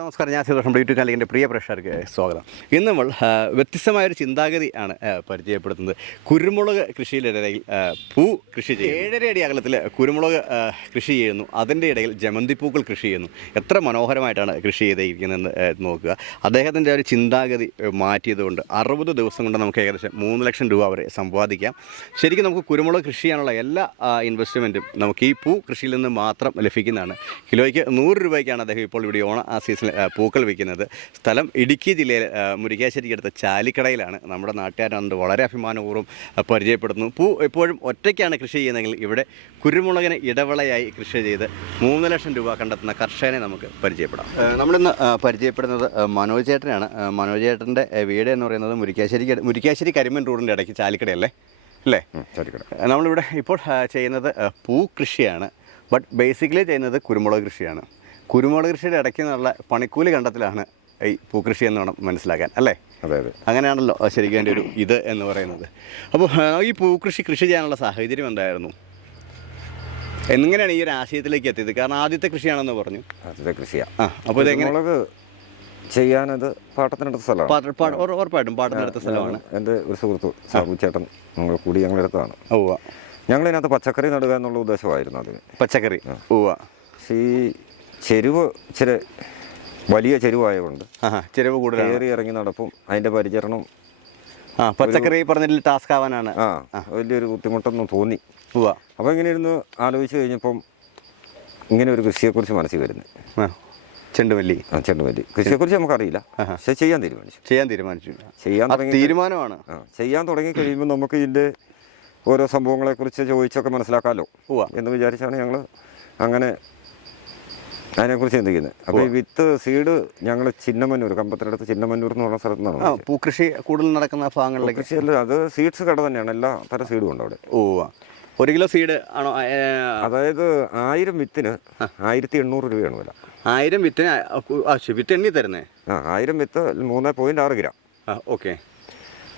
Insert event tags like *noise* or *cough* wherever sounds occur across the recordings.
നമസ്കാരം. ഞാൻ ശ്രീകൃഷ്ണൻ യൂട്യൂബ് ചാനലിന്റെ പ്രിയ പ്രേക്ഷകർക്ക് സ്വാഗതം. ഇന്ന് നമ്മൾ വ്യത്യസ്തമായൊരു ചിന്താഗതി ആണ് പരിചയപ്പെടുത്തുന്നത്. കുരുമുളക് കൃഷിയിലിടയിൽ പൂ കൃഷി ചെയ്യുന്നു. ഏഴര അടി അകലത്തിൽ കുരുമുളക് കൃഷി ചെയ്യുന്നു. അതിന്റെ ഇടയിൽ ജമന്തിപ്പൂക്കൾ കൃഷി ചെയ്യുന്നു. എത്ര മനോഹരമായിട്ടാണ് കൃഷി ചെയ്തിരിക്കുന്നതെന്ന് നോക്കുക. അദ്ദേഹത്തിന്റെ ഒരു ചിന്താഗതി മാറ്റിയതുകൊണ്ട് അറുപത് ദിവസം കൊണ്ട് നമുക്ക് ഏകദേശം മൂന്ന് ലക്ഷം രൂപ വരെ സമ്പാദിക്കാം. ശരിക്കും നമുക്ക് കുരുമുളക് കൃഷി ചെയ്യാനുള്ള എല്ലാ ഇൻവെസ്റ്റ്മെന്റും നമുക്ക് ഈ പൂ കൃഷിയിൽ നിന്ന് മാത്രം ലഭിക്കുന്നതാണ്. കിലോയ്ക്ക് നൂറ് രൂപയ്ക്കാണ് അദ്ദേഹം ഇപ്പോൾ ഇവിടെ ഓണ ആ സീസണിൽ പൂക്കൾ വിൽക്കുന്നത്. സ്ഥലം ഇടുക്കി ജില്ലയിൽ മുരിക്കാശ്ശേരിക്ക് അടുത്ത ചാലിക്കടയിലാണ്. നമ്മുടെ നാട്ടുകാരാണ് വളരെ അഭിമാനപൂർവം പരിചയപ്പെടുന്നു. പൂ എപ്പോഴും ഒറ്റയ്ക്കാണ് കൃഷി ചെയ്യുന്നതെങ്കിൽ ഇവിടെ കുരുമുളകിന് ഇടവളയായി കൃഷി ചെയ്ത് മൂന്ന് ലക്ഷം രൂപ കണ്ടെത്തുന്ന കർഷകനെ നമുക്ക് പരിചയപ്പെടാം. നമ്മളിന്ന് പരിചയപ്പെടുന്നത് മനോജ് ചേട്ടനാണ്. മനോജ് ചേട്ടന്റെ വീട് എന്ന് പറയുന്നത് മുരിക്കാശ്ശേരി മുരിക്കാശ്ശേരി കരിമൻ റോഡിന്റെ ഇടയ്ക്ക് ചാലിക്കടയല്ലേ? അല്ലേ? ചാലിക്കട. നമ്മളിവിടെ ഇപ്പോൾ ചെയ്യുന്നത് പൂ കൃഷിയാണ് ബട്ട് ബേസിക്കലി ചെയ്യുന്നത് കുരുമുളക് കൃഷിയാണ്. കുരുമുളക് കൃഷിയുടെ ഇടയ്ക്ക് നിന്നുള്ള പണിക്കൂലി കണ്ടത്തിലാണ് ഈ പൂക്കൃഷി എന്ന് വേണം മനസ്സിലാക്കാൻ അല്ലേ? അതെ അതെ. അങ്ങനെയാണല്ലോ ശരിക്കും എന്റെ ഒരു ഇത് എന്ന് പറയുന്നത്. അപ്പോൾ ഈ പൂക്കൃഷി കൃഷി ചെയ്യാനുള്ള സാഹചര്യം എന്തായിരുന്നു? എങ്ങനെയാണ് ഈ ഒരു ആശയത്തിലേക്ക് എത്തിയത്? കാരണം ആദ്യത്തെ കൃഷിയാണെന്ന് പറഞ്ഞു. ആദ്യത്തെ കൃഷിയാണ് ആ അപ്പോൾ ഇതെങ്ങനെ? ചെയ്യാനത് പാട്ടത്തിനടുത്ത സ്ഥലമാണ്. ഉറപ്പായിട്ടും പാട്ടത്തിനടുത്ത സ്ഥലമാണ്. എന്റെ ഒരു സുഹൃത്ത് സാബു ചേട്ടൻ ഞങ്ങൾ കൂടി ഞങ്ങളുടെ അടുത്താണ്. ഞങ്ങൾ ഇതിനകത്ത് പച്ചക്കറി നടുക എന്നുള്ള ഉദ്ദേശമായിരുന്നു അതിന്. പച്ചക്കറി. ഓവാ പക്ഷേ ഈ ചെരുവ് ഇച്ചിരി വലിയ ചെരുവായതുകൊണ്ട് ചെരുവ് കൂടുതൽ കയറി ഇറങ്ങി നടപ്പും അതിന്റെ പരിചരണം ആ പച്ചക്കറി പറഞ്ഞതിൽ ടാസ്ക് ആവാനാണ്. ആ വലിയൊരു ബുദ്ധിമുട്ടൊന്നും തോന്നി. പോവാ അപ്പോൾ ഇങ്ങനെ ഇരുന്ന് ആലോചിച്ച് കഴിഞ്ഞപ്പം ഇങ്ങനെ ഒരു കൃഷിയെക്കുറിച്ച് മനസ്സിൽ വരുന്നത്. ആ ചെണ്ടുമല്ലി. ആ ചെണ്ടുമല്ലി. കൃഷിയെക്കുറിച്ച് നമുക്കറിയില്ല. പക്ഷെ ചെയ്യാൻ തീരുമാനിച്ചു. ചെയ്യാൻ തീരുമാനിച്ചു. ചെയ്യാൻ തുടങ്ങി തീരുമാനമാണ്. ചെയ്യാൻ തുടങ്ങി കഴിയുമ്പോൾ നമുക്ക് ഇതിന്റെ ഓരോ സംഭവങ്ങളെക്കുറിച്ച് ചോദിച്ചൊക്കെ മനസ്സിലാക്കാമല്ലോ എന്ന് വിചാരിച്ചാണ് ഞങ്ങൾ അങ്ങനെ അതിനെക്കുറിച്ച് ചിന്തിക്കുന്നത്. അപ്പോൾ ഈ വിത്ത് സീഡ് ഞങ്ങൾ ചിന്നമന്നൂർ കമ്പത്തിനടുത്ത് ചിന്നമന്നൂർ എന്ന് പറഞ്ഞ സ്ഥലത്ത് നിന്നാണ് പൂക്കൃഷി കൂടുതൽ നടക്കുന്ന ഭാഗങ്ങളിലേക്ക്. കൃഷിയല്ല അത് സീഡ്സ് കട തന്നെയാണ്. എല്ലാ തരം സീഡും ഉണ്ട് അവിടെ. ഓ ഒരു കിലോ സീഡ് ആണോ? അതായത് ആയിരം വിത്തിന് ആയിരത്തി എണ്ണൂറ് രൂപയാണ് വില. ആയിരം വിത്തിന് വിത്ത് എണ്ണി തരുന്നേ? ആ ആയിരം വിത്ത് മൂന്ന് പോയിന്റ് ആറ് ഗ്രാം. ഓക്കെ.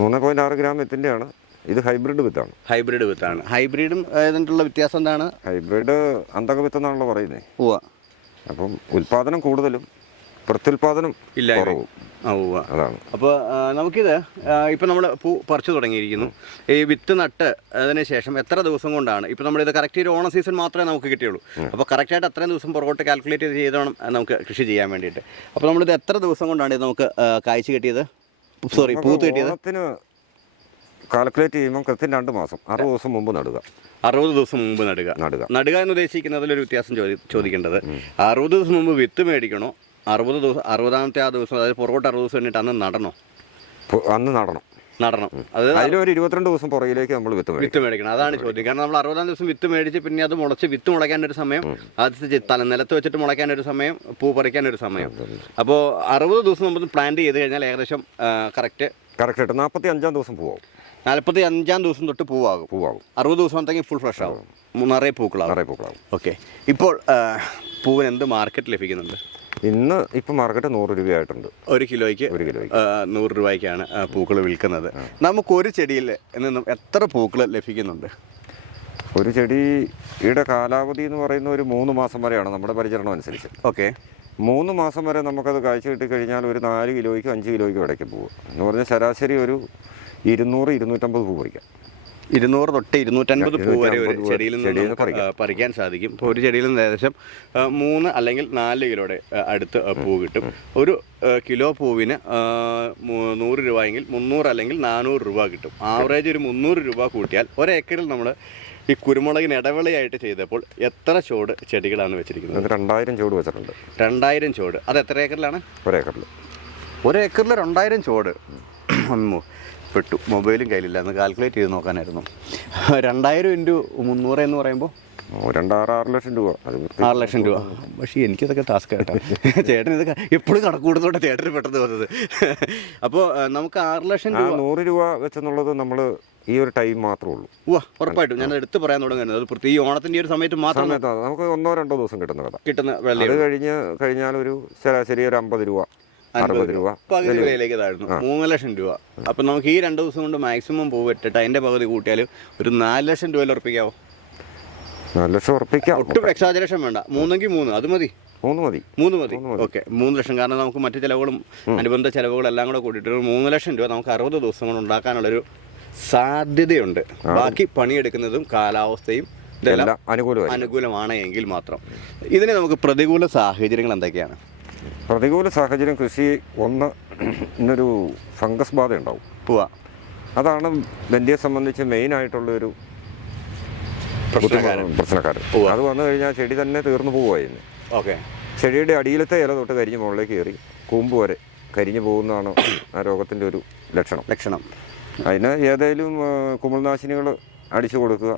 മൂന്ന് പോയിന്റ് ആറ് ഗ്രാം വിത്തിന്റെയാണ് ഇത് ഹൈബ്രിഡ് വിത്താണ്. ഹൈബ്രിഡ് വിത്താണ്. ഹൈബ്രിഡും ഇതിനുള്ള വ്യത്യാസം എന്താണ്? ഹൈബ്രിഡ് അന്തക വിത്ത് എന്നാണല്ലോ പറയുന്നത് ഉവ്വ. അപ്പം ഉൽപാദനം കൂടുതലും പ്രത്യുൽപാദനം ഇല്ല കുറവും. അതാണ്. അപ്പോൾ നമുക്കിത് ഇപ്പം നമ്മൾ പൂ പറിച്ചു തുടങ്ങിയിരിക്കുന്നു. ഈ വിത്ത് നട്ട് അതിന് ശേഷം എത്ര ദിവസം കൊണ്ടാണ്? ഇപ്പം നമ്മളിത് കറക്റ്റ് ഒരു ഓണ സീസൺ മാത്രമേ നമുക്ക് കിട്ടിയുള്ളൂ. അപ്പോൾ കറക്റ്റായിട്ട് അത്രയും ദിവസം പുറകോട്ട് കാൽക്കുലേറ്റ് ചെയ്ത് ചെയ്ത് വേണം നമുക്ക് കൃഷി ചെയ്യാൻ വേണ്ടിയിട്ട്. അപ്പോൾ നമ്മളിത് എത്ര ദിവസം കൊണ്ടാണ് ഇത് നമുക്ക് കായ്ച്ചു കിട്ടിയത്? സോറി പൂത്ത് കിട്ടിയത്? കാൽക്കുലേറ്റ് ചെയ്യുമ്പോൾ കൃത്യം രണ്ട് മാസം അറുപത് ദിവസം മുമ്പ് നടുക. അറുപത് ദിവസം മുമ്പ് നടുക. നടുക. നടുക എന്ന് ഉദ്ദേശിക്കുന്നതിലൊരു വ്യത്യാസം ചോദി ചോദിക്കേണ്ടത് അറുപത് ദിവസം മുമ്പ് വിത്ത് മേടിക്കണോ? അറുപത് ദിവസം അറുപതാമത്തെ ആ ദിവസം അതായത് പുറകോട്ട് അറുപത് ദിവസം കഴിഞ്ഞിട്ട് അന്ന് നടണോ? അന്ന് നടണം. നടണം. അത് അതിലൊരു ഇരുപത്തിരണ്ട് ദിവസം പുറകിലേക്ക് നമ്മൾ വിത്ത് വിത്ത് മേടിക്കണം. അതാണ് ചോദ്യം. കാരണം നമ്മൾ അറുപതാം ദിവസം വിത്ത് മേടിച്ച് പിന്നെ അത് മുളച്ച് വിത്ത് മുളയ്ക്കാൻ ഒരു സമയം ആദ്യത്തെ തല നിലത്ത് വെച്ചിട്ട് മുളയ്ക്കാൻ ഒരു സമയം പൂ പറിക്കാൻ ഒരു സമയം അപ്പോൾ അറുപത് ദിവസം നമ്മൾ പ്ലാന്റ് ചെയ്ത് കഴിഞ്ഞാൽ ഏകദേശം കറക്റ്റ്. കറക്റ്റ് ആയിട്ട് നാൽപ്പത്തി അഞ്ചാം ദിവസം പൂവാകും നാൽപ്പത്തി അഞ്ചാം ദിവസം തൊട്ട് പൂവാകും. പൂവാകും. അറുപത് ദിവസം ആണെങ്കിൽ ഫുൾ ഫ്രഷ് ആകും. നിറയെ പൂക്കളാകും. നിറയെ പൂക്കളാകും. ഓക്കെ. ഇപ്പോൾ പൂവിന് എന്ത് മാർക്കറ്റ് ലഭിക്കുന്നുണ്ട്? ഇന്ന് ഇപ്പം മാർക്കറ്റ് നൂറ് രൂപയായിട്ടുണ്ട്. ഒരു കിലോയ്ക്ക് ഒരു കിലോയ്ക്ക്. നൂറ് രൂപയ്ക്കാണ് പൂക്കൾ വിൽക്കുന്നത്. നമുക്ക് ഒരു ചെടിയിൽ നിന്നും എത്ര പൂക്കൾ ലഭിക്കുന്നുണ്ട്? ഒരു ചെടിയുടെ കാലാവധി എന്ന് പറയുന്ന ഒരു മൂന്ന് മാസം വരെയാണ് നമ്മുടെ പരിചരണം അനുസരിച്ച്. ഓക്കെ. മൂന്ന് മാസം വരെ നമുക്കത് കാഴ്ച കിട്ടിക്കഴിഞ്ഞാൽ ഒരു നാല് കിലോയ്ക്കും അഞ്ച് കിലോയ്ക്കും ഇടയ്ക്ക് പോകും എന്ന് പറഞ്ഞാൽ ശരാശരി ഒരു ഇരുന്നൂറ് ഇരുന്നൂറ്റമ്പത് പൂ പറിക്കാം. ഇരുന്നൂറ് തൊട്ട് ഇരുന്നൂറ്റൻപത് പൂ വരെ ഒരു ചെടിയിൽ നിന്ന് പറിക്കാൻ സാധിക്കും. ഇപ്പോൾ ഒരു ചെടിയിൽ നിന്ന് ഏകദേശം മൂന്ന് അല്ലെങ്കിൽ നാല് കിലോയുടെ അടുത്ത് പൂ കിട്ടും. ഒരു കിലോ പൂവിന് നൂറ് രൂപ എങ്കിൽ മുന്നൂറ് അല്ലെങ്കിൽ നാനൂറ് രൂപ കിട്ടും. ആവറേജ് ഒരു മുന്നൂറ് രൂപ കൂട്ടിയാൽ ഒരേക്കറിൽ നമ്മൾ ഈ കുരുമുളകിന് ഇടവേളയായിട്ട് ചെയ്തപ്പോൾ എത്ര ചോട് ചെടികളാണ് വെച്ചിരിക്കുന്നത്? രണ്ടായിരം ചോട് വെച്ചിട്ടുണ്ട്. രണ്ടായിരം ചോട്. അത് എത്ര ഏക്കറിലാണ്? ഒരേക്കറിൽ. ഒരേക്കറിൽ രണ്ടായിരം ചോട്. അമ്മോ പെട്ടു. മൊബൈലും കയ്യിലില്ല. എന്ന് കാൽക്കുലേറ്റ് ചെയ്ത് നോക്കാനായിരുന്നു. *laughs* രണ്ടായിരം ഇന്റു മുന്നൂറ് എന്ന് പറയുമ്പോൾ ആറ് ലക്ഷം രൂപ. ആറ് ലക്ഷം രൂപ. പക്ഷേ എനിക്കിതൊക്കെ ടാസ്ക് കേട്ടോ. *laughs* ചേട്ടൻ ഇത് എപ്പോഴും കണക്ക് കൂടുന്നോട്ടെ ചേട്ടന് പെട്ടെന്ന് വന്നത്. *laughs* അപ്പോൾ നമുക്ക് ആറ് ലക്ഷം രൂപ നൂറ് രൂപ വെച്ചെന്നുള്ളത് നമ്മൾ ഈ ഒരു ടൈം മാത്രമേ ഉള്ളൂ. ഓ ഉറപ്പായിട്ടും. ഞാൻ എടുത്ത് പറയാൻ തുടങ്ങുന്നത് അത് പ്രത്യേക ഈ ഓണത്തിന്റെ ഒരു സമയത്ത് മാത്രം നമുക്ക് ഒന്നോ രണ്ടോ ദിവസം കിട്ടുന്ന കഥ കിട്ടുന്ന വെള്ളം അത് കഴിഞ്ഞ് കഴിഞ്ഞാൽ ഒരു ശരാശരി ഒരു അമ്പത് രൂപ. അറുപത് രൂപ. പകുതി വിലയിലേക്ക് താഴ്ന്നു മൂന്ന് ലക്ഷം രൂപ. അപ്പം നമുക്ക് ഈ രണ്ട് ദിവസം കൊണ്ട് മാക്സിമം പൂ ഇട്ടിട്ട് അതിന്റെ പകുതി കൂട്ടിയാൽ ഒരു നാല് ലക്ഷം രൂപയിൽ ഉറപ്പിക്കാവോ? നാല് ലക്ഷം ഉറപ്പിക്കാം. ഒട്ടും എക്സാജറേഷൻ വേണ്ട. മൂന്നെങ്കിൽ മൂന്ന്. അത് മതി. മൂന്ന് മതി. മൂന്ന് മതി. ഓക്കെ. മൂന്ന് ലക്ഷം. കാരണം നമുക്ക് മറ്റു ചിലവുകളും അനുബന്ധ ചിലവുകളും എല്ലാം കൂടെ കൂട്ടിയിട്ട് മൂന്ന് ലക്ഷം രൂപ നമുക്ക് അറുപത് ദിവസം കൊണ്ട് ഉണ്ടാക്കാനുള്ളൊരു സാധ്യതയുണ്ട്. ബാക്കി പണിയെടുക്കുന്നതും കാലാവസ്ഥയും അനുകൂലമാണ് എങ്കിൽ മാത്രം. ഇതിന് നമുക്ക് പ്രതികൂല സാഹചര്യങ്ങൾ എന്തൊക്കെയാണ്? പ്രതികൂല സാഹചര്യം കൃഷി ഒന്ന് ഇന്നൊരു ഫംഗസ് ബാധ ഉണ്ടാവും പോവാ അതാണ് ബന്ധിയെ സംബന്ധിച്ച് മെയിൻ ആയിട്ടുള്ള ഒരു പ്രശ്നക്കാരൻ. പ്രശ്നക്കാരൻ അത് വന്നു കഴിഞ്ഞാൽ ചെടി തന്നെ തീർന്നു പോവുമായിരുന്നു. ഓക്കെ. ചെടിയുടെ അടിയിലത്തെ ഇല തൊട്ട് കരിഞ്ഞ് മുകളിലേക്ക് കയറി കൂമ്പ് വരെ കരിഞ്ഞു പോകുന്നതാണ് ആ രോഗത്തിന്റെ ഒരു ലക്ഷണം. ലക്ഷണം. അതിന് ഏതെങ്കിലും കുമിൾനാശിനികൾ അടിച്ചു കൊടുക്കുക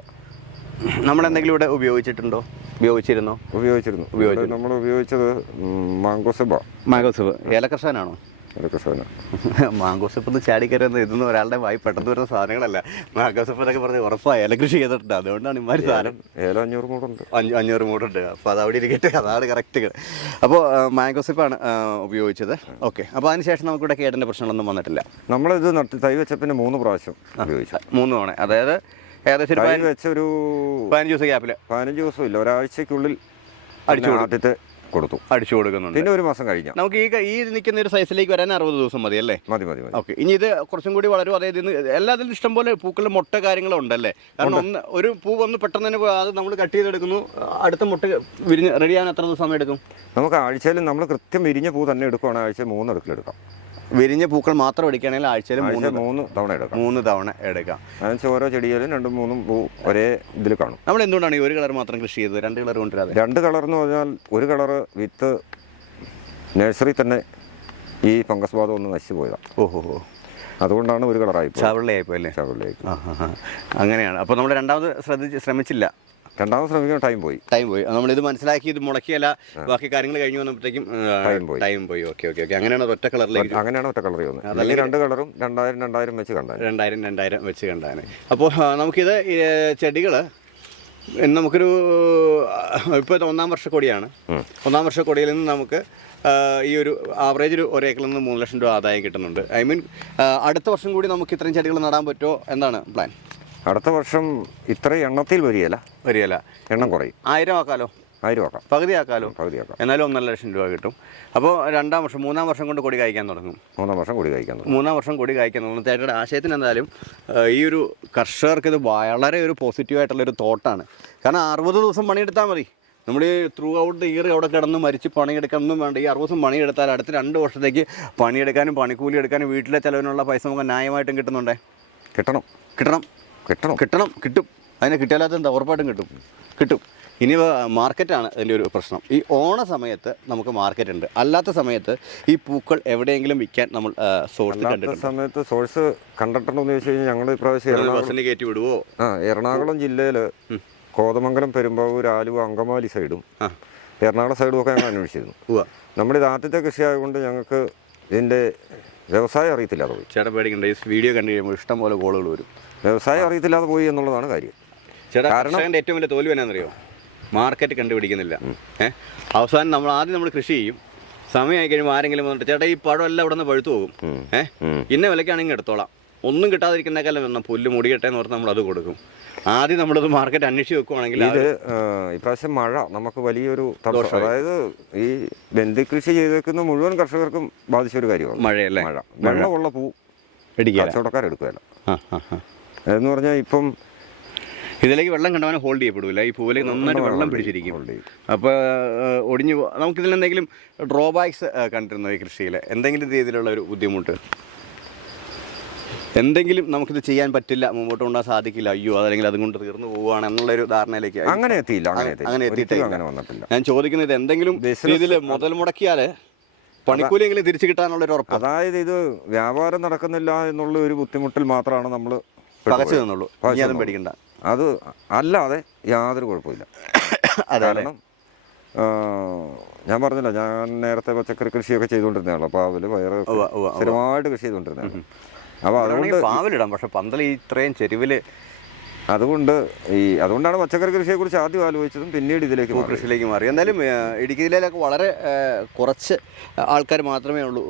നമ്മൾ എന്തെങ്കിലും ഇവിടെ ഉപയോഗിച്ചിട്ടുണ്ടോ? ഉപയോഗിച്ചിരുന്നോ? ഉപയോഗിച്ചിരുന്നു. ഉപയോഗിച്ചു നമ്മൾ ഉപയോഗിച്ചത് മാങ്കോസബ. മാങ്കോസപ്പ് ഏലക്കർഷകനാണോ? കർഷകന *laughs* മാങ്കോസപ്പ് ഒന്ന് ചാടിക്കരുന്ന് ഇതൊന്നും ഒരാളുടെ വായി പെട്ടെന്ന് വരുന്ന സാധനങ്ങളല്ല. മാങ്കോസപ്പ് എന്നൊക്കെ പറഞ്ഞ് ഏല കൃഷി ചെയ്തിട്ടുണ്ട്. അതുകൊണ്ടാണ് ഇമാര് സാധനം. ഏലം അഞ്ഞൂറ് മൂടുണ്ട്. അഞ്ഞൂ അഞ്ഞൂറ് മൂട്ടുണ്ട് അപ്പോൾ അത് അവിടെ ഇരിക്കട്ടെ. അതാണ് കറക്റ്റ് അപ്പോൾ മാങ്കോസപ്പാണ് ഉപയോഗിച്ചത്. ഓക്കെ. അപ്പോൾ അതിനുശേഷം നമുക്കിവിടെ കേടിന്റെ പ്രശ്നങ്ങളൊന്നും വന്നിട്ടില്ല. നമ്മളിത് നട്ട് തൈ വെച്ചപ്പിന് മൂന്ന് പ്രാവശ്യം ഉപയോഗിച്ചു. മൂന്ന് തവണ. അതായത് ഏകദേശം ഒരു വെച്ചൊരു പതിനഞ്ച് ദിവസം ഗ്യാപ്പിൽ. പതിനഞ്ച് ദിവസം ഇല്ല. ഒരാഴ്ചക്കുള്ളിൽ അടിച്ചു ആദ്യത്തെ കൊടുത്തു. അടിച്ചു കൊടുക്കുന്നുണ്ട്. പിന്നെ ഒരു മാസം കഴിഞ്ഞ നമുക്ക് ഈ ഈ നിൽക്കുന്ന ഒരു സൈസിലേക്ക് വരാൻ അറുപത് ദിവസം മതി അല്ലേ? മതി മതി മതി. ഓക്കെ. ഇനി ഇത് കുറച്ചും കൂടി വളരും. അതായത് ഇന്ന് എല്ലാത്തിലും ഇഷ്ടംപോലെ പൂക്കളിൽ മുട്ട കാര്യങ്ങളും ഉണ്ടല്ലേ കാരണം ഒന്ന് ഒരു പൂ വന്ന് പെട്ടെന്ന് തന്നെ അത് നമ്മൾ കട്ട് ചെയ്തെടുക്കുന്നു. അടുത്ത മുട്ട വിരിഞ്ഞ് റെഡിയാകാൻ എത്ര ദിവസം സമയം എടുക്കും? നമുക്ക് ആഴ്ചയിൽ നമ്മൾ കൃത്യം വിരിഞ്ഞ പൂ തന്നെ എടുക്കുവാണെങ്കിൽ ആഴ്ച മൂന്ന് എടുക്കലെടുക്കാം വിരിഞ്ഞ പൂക്കൾ മാത്രം എടുക്കുകയാണെങ്കിൽ ആഴ്ചയിൽ ആഴ്ച മൂന്ന് മൂന്ന് തവണ എടുക്കാം. മൂന്ന് തവണ എടുക്കാം. അതിന് ഓരോ ചെടിയിലും രണ്ടും മൂന്നും പൂ ഒരേ ഇതിൽ കാണും. നമ്മൾ എന്തുകൊണ്ടാണ് ഈ ഒരു കളർ മാത്രം കൃഷി ചെയ്തത്? രണ്ട് കളർ കൊണ്ടുവരാതെ. രണ്ട് കളർ എന്ന് പറഞ്ഞാൽ ഒരു കളർ വിത്ത് നഴ്സറി തന്നെ ഈ ഫംഗസ് ബാധ ഒന്ന് നശിച്ചു പോയതാണ്. ഓഹോ ഹോ അതുകൊണ്ടാണ് ഒരു കളറായി ചവളിയായിപ്പോ പോയല്ലേ? ആ. അങ്ങനെയാണ്. അപ്പോൾ നമ്മൾ രണ്ടാമത് ശ്രദ്ധിച്ച് ശ്രമിച്ചില്ല. രണ്ടാമത് ശ്രമിക്കുന്ന ടൈം പോയി. ടൈം പോയി. നമ്മൾ ഇത് മനസ്സിലാക്കി ഇത് മുളക്കിയല്ല ബാക്കി കാര്യങ്ങൾ കഴിഞ്ഞു വന്നപ്പോഴത്തേക്കും ടൈം പോയി. ടൈം പോയി. ഓക്കെ ഓക്കെ ഓക്കെ അങ്ങനെയാണ് ഒറ്റ കളറിലേക്ക് അങ്ങനെയാണ് ഒറ്റ കളർ വന്നത് അല്ലെങ്കിൽ രണ്ട് കളറും രണ്ടായിരം രണ്ടായിരം വെച്ച് കണ്ടാൽ രണ്ടായിരം രണ്ടായിരം വെച്ച് കണ്ടാണ് അപ്പോൾ നമുക്കിത് ചെടികൾ നമുക്കൊരു ഇപ്പോൾ ഒന്നാം വർഷ കൊടിയാണ് ഒന്നാം വർഷ കൊടിയിൽ നിന്ന് നമുക്ക് ഈ ഒരു ആവറേജ് ഒരു ഒരേക്കറിൽ നിന്ന് മൂന്ന് ലക്ഷം രൂപ ആദായം കിട്ടുന്നുണ്ട്. ഐ മീൻ അടുത്ത വർഷം കൂടി നമുക്ക് ഇത്രയും ചെടികൾ നടാൻ പറ്റുമോ? എന്താണ് പ്ലാൻ അടുത്ത വർഷം ഇത്ര എണ്ണത്തിൽ വരികയില്ല. വരികയല്ല. എണ്ണം കുറയും. ആയിരം ആക്കാലോ? ആയിരം ആക്കാം. പകുതി ആക്കാലോ? പകുതി ആക്കാം. എന്നാലും ഒന്നര ലക്ഷം രൂപ കിട്ടും. അപ്പോൾ രണ്ടാം വർഷം മൂന്നാം വർഷം കൊണ്ട് കൊടി കായ്ക്കാൻ തുടങ്ങും. മൂന്നാം വർഷം കൊടി കായ്ക്കാൻ തുടങ്ങും. മൂന്നാം വർഷം കൊടി കായ്ക്കാൻ തുടങ്ങും. ചേട്ടയുടെ ആശയത്തിന് എന്തായാലും ഈ ഒരു കർഷകർക്ക് ഇത് വളരെ ഒരു പോസിറ്റീവായിട്ടുള്ള ഒരു തോട്ടാണ്. കാരണം അറുപത് ദിവസം പണിയെടുത്താൽ മതി. നമ്മൾ ഈ ത്രൂ ഔട്ട് ദ ഇയർ അവിടെ കിടന്ന് മരിച്ച് പണിയെടുക്കണമെന്നും വേണ്ട. ഈ അറുപത് ദിവസം പണിയെടുത്താൽ അടുത്ത രണ്ട് വർഷത്തേക്ക് പണിയെടുക്കാനും പണിക്കൂലി എടുക്കാനും വീട്ടിലെ ചിലവിനുള്ള പൈസ നമുക്ക് ന്യായമായിട്ടും കിട്ടുന്നുണ്ടേ? കിട്ടണം. കിട്ടണം. കിട്ടണം. കിട്ടണം. കിട്ടും. അതിനെ കിട്ടിയാലാത്ത എന്താ? ഉറപ്പായിട്ടും കിട്ടും. കിട്ടും. ഇനി മാർക്കറ്റാണ് അതിന്റെ ഒരു പ്രശ്നം. ഈ ഓണ സമയത്ത് നമുക്ക് മാർക്കറ്റ് ഉണ്ട് അല്ലാത്ത സമയത്ത് ഈ പൂക്കൾ എവിടെയെങ്കിലും വിൽക്കാൻ നമ്മൾ സോഴ്സ് സമയത്ത് സോഴ്സ് കണ്ടിട്ടുണ്ടോ. എന്ന് ചോദിച്ചു കഴിഞ്ഞാൽ ഞങ്ങൾ ഇപ്രാവശ്യം കയറ്റി വിടുവോ? ആ എറണാകുളം ജില്ലയിൽ കോതമംഗലം പെരുമ്പാവൂർ ആലുവ അങ്കമാലി സൈഡും എറണാകുളം സൈഡും ഒക്കെ ഞങ്ങൾ അന്വേഷിച്ചിരുന്നു. നമ്മുടെ ഇത് ആദ്യത്തെ കൃഷി ആയതുകൊണ്ട് ഞങ്ങൾക്ക് ഇതിന്റെ വ്യവസായം അറിയത്തില്ല അത്. ചേട്ടാ പേടിക്കണ്ട ഈ വീഡിയോ കണ്ടു കഴിയുമ്പോൾ ഇഷ്ടം പോലെ കോളുകൾ വരും. വ്യവസായം അറിയത്തില്ലാതെ പോയി എന്നുള്ളതാണ് കാര്യം. ചേട്ടാ കർഷകന്റെ ഏറ്റവും വലിയ തോൽവി എന്നാണെന്നറിയോ മാർക്കറ്റ് കണ്ടുപിടിക്കുന്നില്ല. ഏഹ് അവസാനം നമ്മൾ ആദ്യം നമ്മൾ കൃഷി ചെയ്യും. സമയമായി കഴിയുമ്പോൾ ആരെങ്കിലും വന്നിട്ട് ചേട്ടാ ഈ പഴം എല്ലാം ഇവിടെ നിന്ന് പഴുത്തു പോകും. ഏഹ്. ഇന്ന വിലക്കാണെങ്കിൽ എടുത്തോളാം. ഒന്നും കിട്ടാതിരിക്കുന്നേക്കാളും വന്ന പുല്ല് മുടിയട്ടെ എന്ന് പറഞ്ഞ് നമ്മൾ അത് കൊടുക്കും. ആദ്യം നമ്മളത് മാർക്കറ്റ് അന്വേഷിച്ച് വെക്കുവാണെങ്കിൽ ഇത് ഇപ്രാവശ്യം മഴ നമുക്ക് വലിയൊരു തടസ്സം. അതായത് ഈ ബന്ധു കൃഷി ചെയ്തേക്കുന്ന മുഴുവൻ കർഷകർക്കും ബാധിച്ച ഒരു കാര്യമാണ് മഴയല്ലേ? മഴ. വെള്ളമുള്ള പൂ കച്ചവടക്കാരെടുക്കുകയല്ല. എന്ന് പറഞ്ഞാൽ ഇപ്പം ഇതിലേക്ക് വെള്ളം കണ്ടവനെ ഹോൾഡ് ചെയ്യപ്പെടില്ല ഈ പൂവിലേക്ക് നന്നായിട്ട് വെള്ളം പിടിച്ചിരിക്കും. അപ്പോൾ ഒടിഞ്ഞു നമുക്കിതിൽ എന്തെങ്കിലും ഡ്രോബാക്സ് കണ്ടിരുന്നോ ഈ കൃഷിയിൽ എന്തെങ്കിലും രീതിയിലുള്ള ഒരു ബുദ്ധിമുട്ട്? എന്തെങ്കിലും നമുക്കിത് ചെയ്യാൻ പറ്റില്ല മുമ്പോട്ട് കൊണ്ടുപോകാൻ സാധിക്കില്ല അയ്യോ അതല്ലെങ്കിൽ അതുകൊണ്ട് തീർന്നു പോവുകയാണ് എന്നുള്ളൊരു ധാരണയിലേക്ക് അങ്ങനെ എത്തിയില്ല അങ്ങനെ എത്തിയിട്ടില്ല. അങ്ങനെ വന്നിട്ടില്ല. ഞാൻ ചോദിക്കുന്നത് എന്തെങ്കിലും ഇതിൽ രീതിയിൽ മുതൽ മുടക്കിയാൽ പണിക്കൂലിയെങ്കിലും തിരിച്ചു കിട്ടാനുള്ള ഒരു ഉറപ്പ്. അതായത് ഇത് വ്യാപാരം നടക്കുന്നില്ല എന്നുള്ള ഒരു ബുദ്ധിമുട്ടിൽ മാത്രമാണ് നമ്മൾ പകച്ചു തന്നുള്ളൂ പകച്ചു ഇനി അതും പേടിക്കണ്ട. അത് അല്ലാതെ യാതൊരു കുഴപ്പമില്ല കാരണം ഞാൻ പറഞ്ഞില്ല ഞാൻ നേരത്തെ പച്ചക്കറി കൃഷിയൊക്കെ ചെയ്തുകൊണ്ടിരുന്നതാണ് പാവൽ പയറ് ഉവ്വ. സ്ഥിരമായിട്ട് കൃഷി ചെയ്തുകൊണ്ടിരുന്നതാണ് അപ്പോൾ അതുകൊണ്ട് പാവലിടാം. പക്ഷെ പന്തൽ ഇത്രയും ചെരുവിൽ അതുകൊണ്ട് ഈ അതുകൊണ്ടാണ് പച്ചക്കറി കൃഷിയെ കുറിച്ച് ആദ്യം ആലോചിച്ചതും പിന്നീട് ഇതിലേക്ക്. കൃഷിയിലേക്ക് മാറി. എന്തായാലും ഇടുക്കി ജില്ലയിലൊക്കെ വളരെ കുറച്ച് ആൾക്കാർ മാത്രമേ ഉള്ളൂ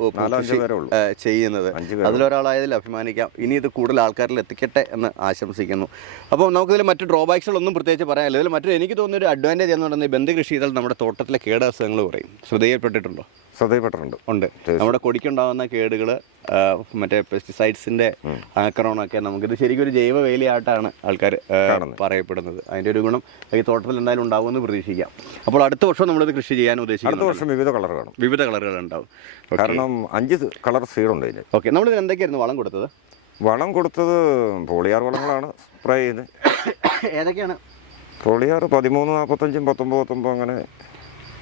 ചെയ്യുന്നത്. അതിലൊരാളായതിൽ അഭിമാനിക്കാം. ഇനി ഇത് കൂടുതൽ ആൾക്കാരിൽ എത്തിക്കട്ടെ എന്ന് ആശംസിക്കുന്നു. അപ്പോൾ നമുക്കിതിൽ മറ്റ് ഡ്രോബാക്സുകളൊന്നും പ്രത്യേകിച്ച് പറയാനില്ല. ഇതിൽ മറ്റൊരു എനിക്ക് തോന്നുന്ന ഒരു അഡ്വാന്റേജ് എന്ന് പറയുന്നത് ബന്ധ കൃഷി ചെയ്താൽ നമ്മുടെ തോട്ടത്തിലെ കേടാസങ്ങൾ കുറയും. ശ്രദ്ധയിൽപ്പെട്ടിട്ടുണ്ടോ? ശ്രദ്ധയിൽപ്പെട്ടിട്ടുണ്ട്. ഉണ്ട്. നമ്മുടെ കൊടിക്കുണ്ടാകുന്ന കേടുകൾ മറ്റേ പെസ്റ്റിസൈഡ്സിന്റെ ആക്രമണമൊക്കെ നമുക്കിത് ശരിക്കും ഒരു ജൈവ വേലിയായിട്ടാണ് ആൾക്കാർ. പറയപ്പെടുന്നത്. അതിന്റെ ഒരു ഗുണം ഈ തോട്ടത്തിൽ എന്തായാലും ഉണ്ടാവുമെന്ന് പ്രതീക്ഷിക്കാം. അപ്പോൾ അടുത്ത വർഷം നമ്മളിത് കൃഷി ചെയ്യാൻ അടുത്ത വർഷം വിവിധ കളർ കാണും. വിവിധ കളറുകൾ ഉണ്ടാവും. കാരണം അഞ്ച് കളർ സീഡുണ്ട് ഇതിന് ഓക്കെ നമ്മൾ ഇതിന് എന്തൊക്കെയായിരുന്നു വളം കൊടുത്തത്? വളം കൊടുത്തത് പോളിയാർ വളങ്ങളാണ് സ്പ്രേ ചെയ്ത്. ഏതൊക്കെയാണ്? പോളിയാർ പതിമൂന്ന് നാൽപ്പത്തഞ്ചും പത്തൊമ്പത് പത്തൊമ്പത് അങ്ങനെ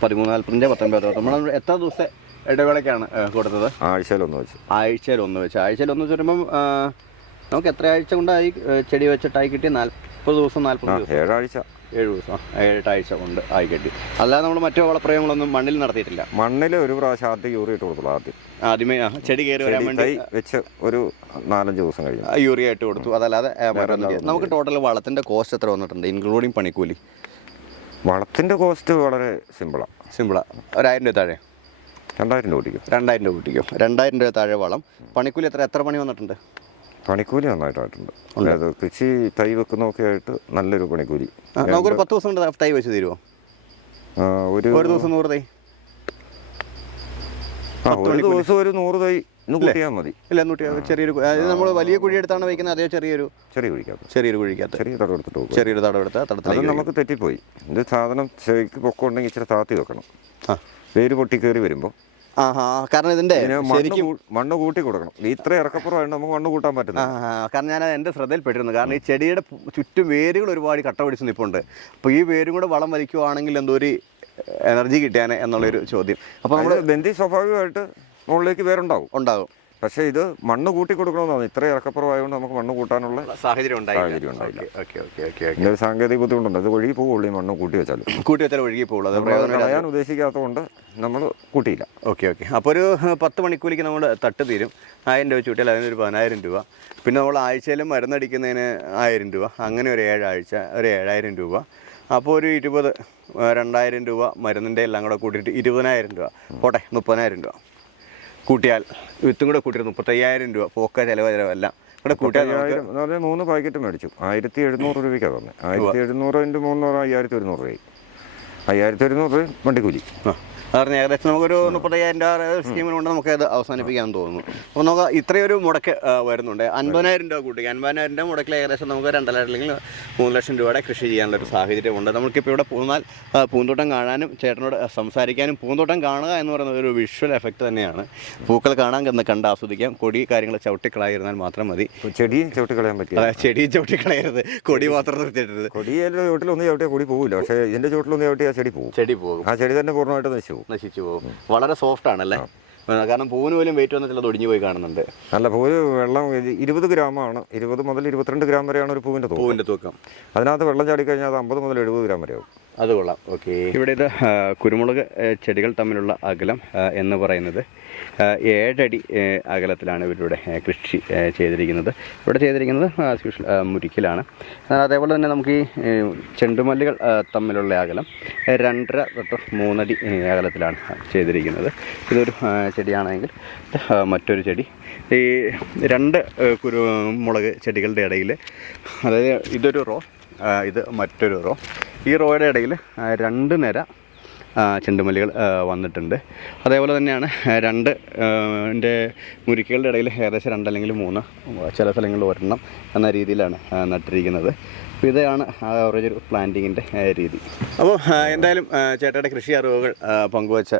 പതിമൂന്ന് നാൽപ്പത്തഞ്ച് പത്തൊമ്പത് നമ്മൾ എത്ര ദിവസത്തെ ഇടവേളയ്ക്കാണ് കൊടുത്തത്? ആഴ്ചയിൽ ഒന്ന് വെച്ച്. ആഴ്ചയിൽ ഒന്ന് വെച്ച്. ആഴ്ചയിൽ ഒന്ന് വെച്ച് വരുമ്പം നമുക്ക് എത്ര ആഴ്ച കൊണ്ടായി ചെടി വെച്ചിട്ടായി കിട്ടി? നാൽപ്പത് ദിവസം നാൽപ്പത് ഏഴാഴ്ച. ഏഴ് ദിവസം ഏഴെട്ടാഴ്ച കൊണ്ട് ആയി കിട്ടി. അല്ലാതെ നമ്മൾ മറ്റു വളപ്രയോഗങ്ങളൊന്നും മണ്ണിൽ നടത്തിയിട്ടില്ല. മണ്ണിൽ ഒരു പ്രാവശ്യം ആദ്യം യൂറിയ ഇട്ട് കൊടുത്തു ആദ്യം. ആദ്യമേ ചെടി കയറി വരാൻ വേണ്ടി വെച്ച് ഒരു നാലഞ്ച് ദിവസം കഴിഞ്ഞു. യൂറിയ ഇട്ട് കൊടുത്തു. അതല്ലാതെ നമുക്ക് ടോട്ടൽ വളത്തിന്റെ കോസ്റ്റ് എത്ര വന്നിട്ടുണ്ട്? ഇൻക്ലൂഡിങ് പണിക്കൂലി. വളത്തിന്റെ കോസ്റ്റ് വളരെ സിമ്പിളാണ് സിമ്പിളാണ് ഒരായിരം രൂപ താഴെ. രണ്ടായിരം രൂപ കൂട്ടിക്കും രണ്ടായിരം രൂപ കൂട്ടിക്കും രണ്ടായിരം രൂപ താഴെ വളം. പണിക്കൂലി എത്ര? എത്ര പണി വന്നിട്ടുണ്ട്? പണിക്കൂലി നന്നായിട്ടായിട്ടുണ്ട്. അതായത് കൃഷി തൈ വെക്കുന്നതൊക്കെ ആയിട്ട് നല്ലൊരു പണിക്കൂലി. നമുക്കൊരു പത്ത് ദിവസം കൊണ്ട് തൈ വെച്ച് തരുമോ ഒരു ഒരു ദിവസം നൂറ് തൈ? ആ ഒരു ദിവസം ഒരു നൂറ് തൈ ഇന്ന് കൂട്ടിയാൽ മതി. ഇല്ല നൂറ്റി ചെറിയൊരു നമ്മൾ വലിയ കുഴി എടുത്താണ് വയ്ക്കുന്നത് അതേ ചെറിയൊരു ചെറിയ കുഴിക്കകത്ത്. ചെറിയൊരു കുഴിക്കകത്ത്. ചെറിയ തടം എടുത്തിട്ട് പോകും ചെറിയൊരു തടം എടുത്ത അത് തടത്തിലേക്ക് നമുക്ക് തെറ്റിപ്പോയി. ഇത് സാധനം ശരിക്ക് പൊക്കമുണ്ടെങ്കിൽ ഇച്ചിരി താത്തി വെക്കണം. ആ. വേര് പൊട്ടി കയറി വരുമ്പോൾ ആ ആ കാരണം ഇതിന്റെ പിന്നെ മണ്ണ് ശരിക്കും കൂ- മണ്ണ് കൂട്ടി കൊടുക്കണം. ഇത്ര ഇറക്കപ്പുറമായിട്ട് നമുക്ക് മണ്ണ് കൂട്ടാൻ പറ്റുന്നത് ആ, കാരണം ഞാൻ എന്റെ ശ്രദ്ധയിൽപ്പെട്ടിരുന്നു. കാരണം ഈ ചെടിയുടെ പു- ചുറ്റും വേരുകൾ ഒരുപാട് കട്ട പിടിച്ച് നിൽപ്പുണ്ട് അപ്പോൾ ഈ വേരും കൂടെ വളം വലിക്കുവാണെങ്കിൽ എന്തോ ഒരു എനർജി കിട്ടിയാനെ എന്നുള്ളൊരു ചോദ്യം. അപ്പോൾ നമ്മൾ നമ്മൾ ബന്ധി സ്വാഭാവികമായിട്ട് മുകളിലേക്ക് വേരുണ്ടാവും. ഉണ്ടാകും. പക്ഷേ ഇത് മണ്ണ് കൂട്ടി കൊടുക്കണമെന്നാണ്. ഇത്ര ഇറക്കപ്പുറമായതുകൊണ്ട് നമുക്ക് മണ്ണ് കൂട്ടാനുള്ള സാഹചര്യം സാഹചര്യം ഉണ്ടായില്ല. ഓക്കെ ഓക്കെ ഓക്കെ ഇതിന്റെ ഒരു സാങ്കേതിക ബുദ്ധിമുട്ടുണ്ട് അത് ഒഴുകി പോകുള്ളൂ ഈ മണ്ണ് കൂട്ടി വെച്ചാൽ. കൂട്ടി വെച്ചാൽ ഒഴുകി പോകുള്ളൂ കളയാൻ ഉദ്ദേശിക്കാത്തതുകൊണ്ട് നമ്മൾ കൂട്ടിയില്ല. Okay okay. അപ്പോൾ ഒരു പത്ത് മണിക്കൂലിക്ക് നമ്മൾ തട്ട് തീരും. ആയിരം രൂപ ചൂട്ടിയാൽ അതിനൊരു പതിനായിരം രൂപ. പിന്നെ നമ്മൾ ആഴ്ചയിലും മരുന്നടിക്കുന്നതിന് ആയിരം രൂപ. അങ്ങനെ ഒരു ഏഴാഴ്ച ഒരു ഏഴായിരം രൂപ. അപ്പോൾ ഒരു ഇരുപത് രണ്ടായിരം രൂപ മരുന്നിന്റെ എല്ലാം കൂടെ കൂട്ടിയിട്ട് ഇരുപതിനായിരം രൂപ. പോട്ടെ മുപ്പതിനായിരം രൂപ. കൂട്ടിയാൽ വിത്തും കൂടെ കൂട്ടിയിട്ട് മുപ്പത്തയ്യായിരം രൂപ പോക്ക ചിലവ് ചിലവെല്ലാം ഇവിടെ കൂട്ടിയാൽ എന്ന് പറഞ്ഞാൽ മൂന്ന് പാക്കറ്റ് മേടിച്ചു. ആയിരത്തി എഴുന്നൂറ് രൂപയ്ക്കാണ് തന്നെ. ആയിരത്തി എഴുന്നൂറ് ഇന്റു മൂന്ന് പറഞ്ഞാൽ അയ്യായിരത്തി ഒരുന്നൂറ് രൂപയായി. അയ്യായിരത്തി ഒരുന്നൂറ് വണ്ടിക്കൂലി. കാരണം ഏകദേശം നമുക്കൊരു മുപ്പത്തയ്യായിരം രൂപ സ്കീമിന് കൊണ്ട് നമുക്ക് അത് അവസാനിപ്പിക്കാൻ തോന്നുന്നു. അപ്പോൾ നമുക്ക് ഇത്രയൊരു മുടക്ക് വരുന്നുണ്ട്. അൻപതിനായിരം രൂപ കൂട്ടി. അൻപതിനായിരം രൂപ മുടക്കിൽ ഏകദേശം നമുക്ക് രണ്ടര അല്ലെങ്കിൽ മൂന്ന് ലക്ഷം രൂപയുടെ കൃഷി ചെയ്യാനുള്ള ഒരു സാഹചര്യമുണ്ട്. നമുക്കിപ്പോൾ ഇവിടെ പോന്നാൽ പൂന്തോട്ടം കാണാനും ചേട്ടനോട് സംസാരിക്കാനും പൂന്തോട്ടം കാണുക എന്ന് പറയുന്നത് ഒരു വിഷ്വൽ എഫക്റ്റ് തന്നെയാണ്. പൂക്കൾ കാണാൻ കണ്ട് കണ്ട് ആസ്വദിക്കാം. കൊടി കാര്യങ്ങൾ ചവിട്ടിക്കളായിരുന്നാൽ മാത്രം മതി. ചെടിയും ചവിട്ടിക്കളയാൻ പറ്റില്ല ചെടിയും ചെടി ചവിട്ടിക്കളയരുത്. കൊടി മാത്രം നിർത്തിയിട്ടരുത് കൊടിയുടെ ചോട്ടിലൊന്നും ചവിട്ടിയാൽ കൊടി പോകില്ല പക്ഷേ ഇതിന്റെ ചോട്ടിലൊന്നും ചവിട്ടിയാൽ ചെടി പോകും ചെടി പോകും. ആ ചെടി തന്നെ പൂർണമായിട്ട് നശിച്ചു പോകും നശിച്ചു പോകും. വളരെ സോഫ്റ്റ് ആണല്ലേ? കാരണം പൂവിന് പോലും വെയിറ്റ് വന്നിട്ടുള്ളത് ഒടിഞ്ഞു പോയി കാണുന്നുണ്ട്. അല്ല പൂവ് വെള്ളം ഇരുപത് ഗ്രാമാണ്. ഇരുപത് മുതൽ ഇരുപത്തിരണ്ട് ഗ്രാം വരെയാണ് ഒരു പൂവിന്റെ തൂക്കം. പൂവിന്റെ തൂക്കം. അതിനകത്ത് വെള്ളം ചാടിക്കഴിഞ്ഞാൽ അത് അമ്പത് മുതൽ എഴുപത് ഗ്രാം വരെ ആവും അത് കൊള്ളാം. ഓക്കെ ഇവിടെ ഇത് കുരുമുളക് ചെടികൾ തമ്മിലുള്ള അകലം എന്ന് പറയുന്നത് ഏഴടി അകലത്തിലാണ് ഇവരിവിടെ കൃഷി ചെയ്തിരിക്കുന്നത്. ഇവിടെ ചെയ്തിരിക്കുന്നത് ആസ് യൂഷ്വൽ മുരിക്കലാണ്. അതേപോലെ തന്നെ നമുക്ക് ഈ ചെണ്ടുമല്ലികൾ തമ്മിലുള്ള അകലം രണ്ടര തൊട്ട് മൂന്നടി അകലത്തിലാണ് ചെയ്തിരിക്കുന്നത്. ഇതൊരു ചെടിയാണെങ്കിൽ മറ്റൊരു ചെടി. ഈ രണ്ട് കുരുമുളക് ചെടികളുടെ ഇടയിൽ അതായത് ഇതൊരു റോ ഇത് മറ്റൊരു റോ ഈ റോയുടെ ഇടയിൽ രണ്ട് നിര ചെണ്ടുമല്ലികൾ വന്നിട്ടുണ്ട്. അതേപോലെ തന്നെയാണ് രണ്ട് എന്റെ മുരിക്കുകളുടെ ഇടയിൽ ഏകദേശം രണ്ടല്ലെങ്കിൽ മൂന്ന് ചില സ്ഥലങ്ങളിൽ ഒരെണ്ണം എന്ന രീതിയിലാണ് നട്ടിരിക്കുന്നത്. അപ്പോൾ ഇതാണ് ആവറേജ് ഒരു പ്ലാന്റിങ്ങിന്റെ രീതി. അപ്പോൾ എന്തായാലും ചേട്ടയുടെ കൃഷി അറിവുകൾ പങ്കുവച്ച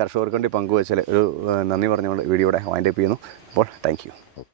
കർഷകർക്ക് വേണ്ടി പങ്കുവച്ചാൽ ഒരു നന്ദി പറഞ്ഞുകൊണ്ട് വീഡിയോയുടെ വൈൻഡപ്പ് ചെയ്യുന്നു. അപ്പോൾ താങ്ക് യു